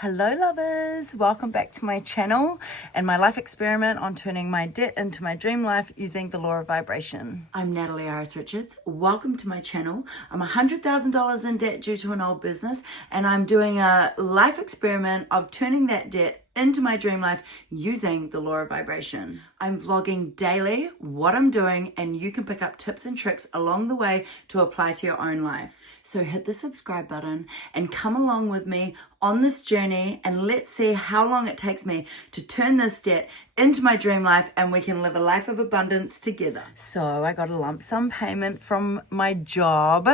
Hello lovers, welcome back to my channel and my life experiment on turning my debt into my dream life using the law of vibration. I'm Natalie Iris Richards. Welcome to my channel. I'm $100,000 in debt due to an old business, and I'm doing a life experiment of turning that debt into my dream life using the law of vibration. I'm vlogging daily what I'm doing, and you can pick up tips and tricks along the way to apply to your own life. So hit the subscribe button and come along with me on this journey, and let's see how long it takes me to turn this debt into my dream life, and we can live a life of abundance together. So I got a lump sum payment from my job,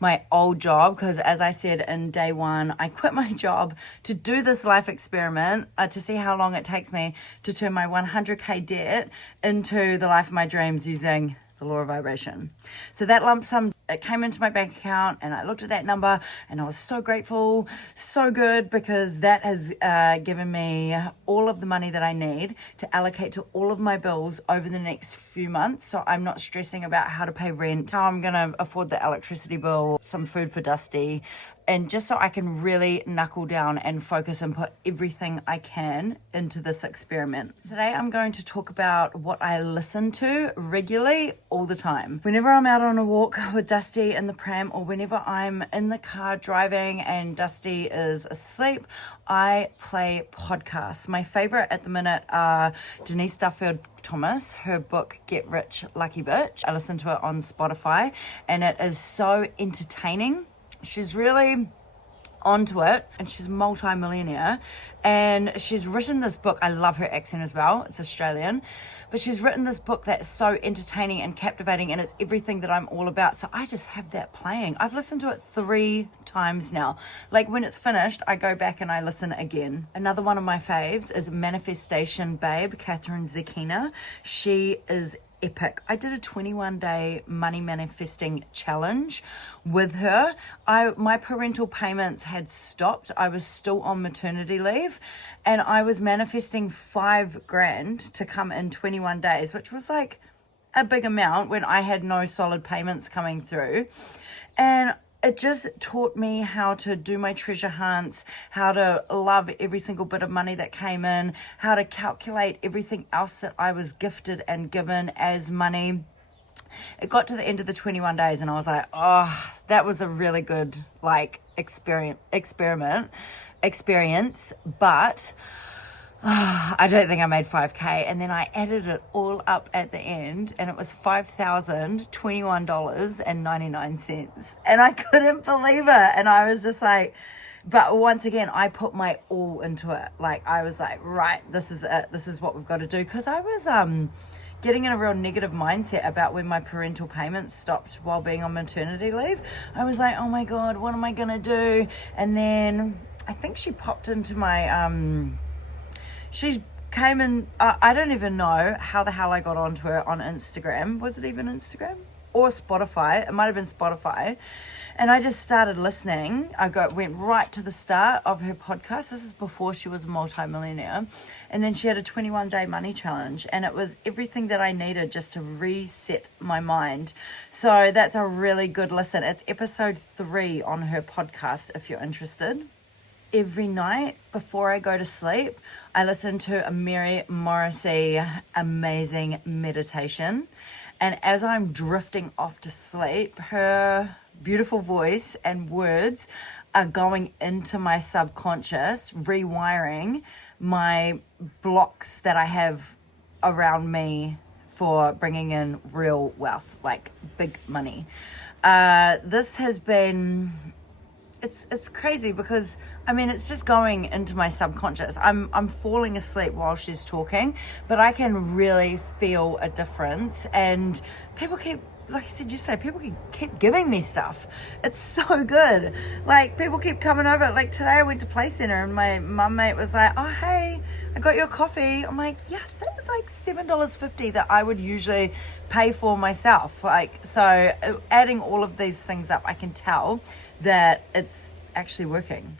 my old job, because as I said in day one, I quit my job to do this life experiment to see how long it takes me to turn my 100k debt into the life of my dreams using the law of vibration. So that lump sum, it came into my bank account, and I looked at that number and I was so grateful, so good, because that has given me all of the money that I need to allocate to all of my bills over the next few months. So I'm not stressing about how to pay rent, how I'm going to afford the electricity bill, some food for Dusty, and just so I can really knuckle down and focus and put everything I can into this experiment. Today I'm going to talk about what I listen to regularly all the time. Whenever I'm out on a walk with Dusty in the pram, or whenever I'm in the car driving and Dusty is asleep, I play podcasts. My favorite at the minute are Denise Duffield-Thomas, her book Get Rich Lucky Bitch. I listen to it on Spotify and it is so entertaining. She's really onto it, and she's a multi-millionaire, and she's written this book. I love her accent as well. It's Australian, but she's written this book that's so entertaining and captivating, and it's everything that I'm all about. So I just have that playing. I've listened to it 3 times now. Like when it's finished, I go back and I listen again. Another one of my faves is Manifestation Babe, Catherine Zucchina. She is epic. I did a 21-day money manifesting challenge with her. My parental payments had stopped. I was still on maternity leave, and I was manifesting $5,000 to come in 21 days, which was like a big amount when I had no solid payments coming through. And it just taught me how to do my treasure hunts, how to love every single bit of money that came in, how to calculate everything else that I was gifted and given as money. It got to the end of the 21 days and I was like, oh, that was a really good experience, but I don't think I made 5k. And then I added it all up at the end, and it was $5,021.99. And I couldn't believe it. And I was just like, but once again, I put my all into it. Like, I was like, right, this is it. This is what we've got to do. Because I was getting in a real negative mindset about when my parental payments stopped while being on maternity leave. I was like, oh my God, what am I going to do? And then I think she popped into my... She came in, I don't even know how the hell I got onto her on Instagram. Was it even Instagram? Or Spotify? It might have been Spotify. And I just started listening. Went right to the start of her podcast. This is before she was a multi-millionaire. And then she had a 21-day money challenge. And it was everything that I needed just to reset my mind. So that's a really good listen. It's episode 3 on her podcast if you're interested. Every night before I go to sleep, I listen to a Morrissey amazing meditation. And as I'm drifting off to sleep, her beautiful voice and words are going into my subconscious, rewiring my blocks that I have around me for bringing in real wealth, like big money. This has been... It's crazy because, I mean, it's just going into my subconscious. I'm falling asleep while she's talking, but I can really feel a difference. And people keep, like I said yesterday, people keep giving me stuff. It's so good. Like, people keep coming over. Like, today I went to Play Center and my mum mate was like, oh, hey, I got your coffee. I'm like, yes, that was like $7.50 that I would usually pay for myself. Like, so adding all of these things up, I can tell that it's actually working.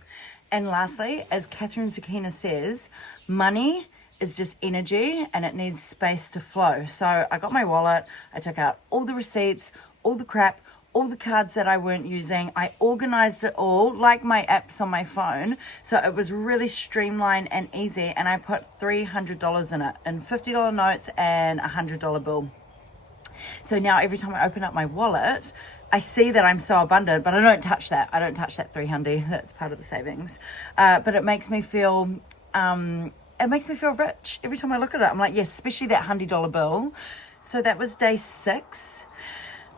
And lastly, as Catherine Zucchina says, money is just energy and it needs space to flow. So I got my wallet, I took out all the receipts, all the crap, all the cards that I weren't using. I organized it all like my apps on my phone. So it was really streamlined and easy. And I put $300 in it, in $50 notes and $100 bill. So now every time I open up my wallet, I see that I'm so abundant, but I don't touch that. I don't touch that 300. That's part of the savings. But it makes me feel, rich every time I look at it. I'm like, yes, especially that $100 bill. So that was day 6.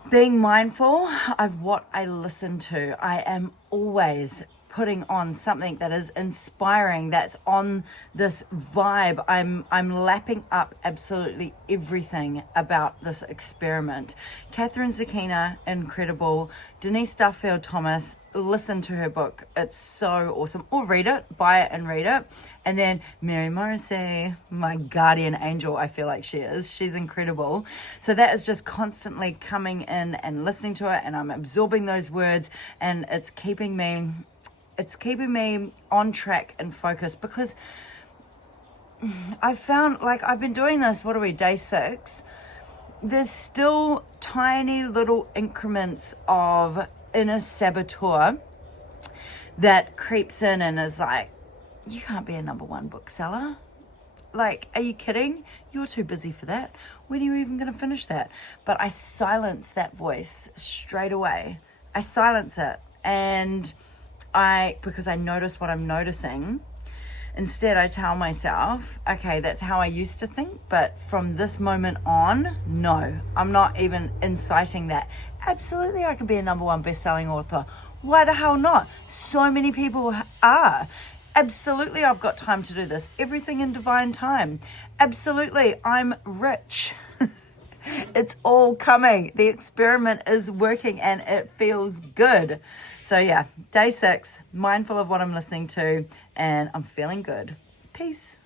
Being mindful of what I listen to. I am always putting on something that is inspiring, that's on this vibe. I'm lapping up absolutely everything about this experiment. Catherine Zucchina, incredible. Denise Duffield Thomas, listen to her book. It's so awesome. Or read it, buy it and read it. And then Mary Morrissey, my guardian angel, I feel like she is. She's incredible. So that is just constantly coming in and listening to it, and I'm absorbing those words, and it's keeping me on track and focused, because I found, like, I've been doing this, what are we, day 6? There's still tiny little increments of inner saboteur that creeps in and is like, you can't be a #1 bookseller. Like, are you kidding? You're too busy for that. When are you even going to finish that? But I silence that voice straight away. I silence it. And because I notice what I'm noticing, instead I tell myself, okay, that's how I used to think, but from this moment on, no, I'm not even inciting that. Absolutely, I can be a #1 best-selling author. Why the hell not? So many people are. Absolutely, I've got time to do this. Everything in divine time. Absolutely, I'm rich. It's all coming. The experiment is working and it feels good. So yeah, day 6, mindful of what I'm listening to, and I'm feeling good. Peace.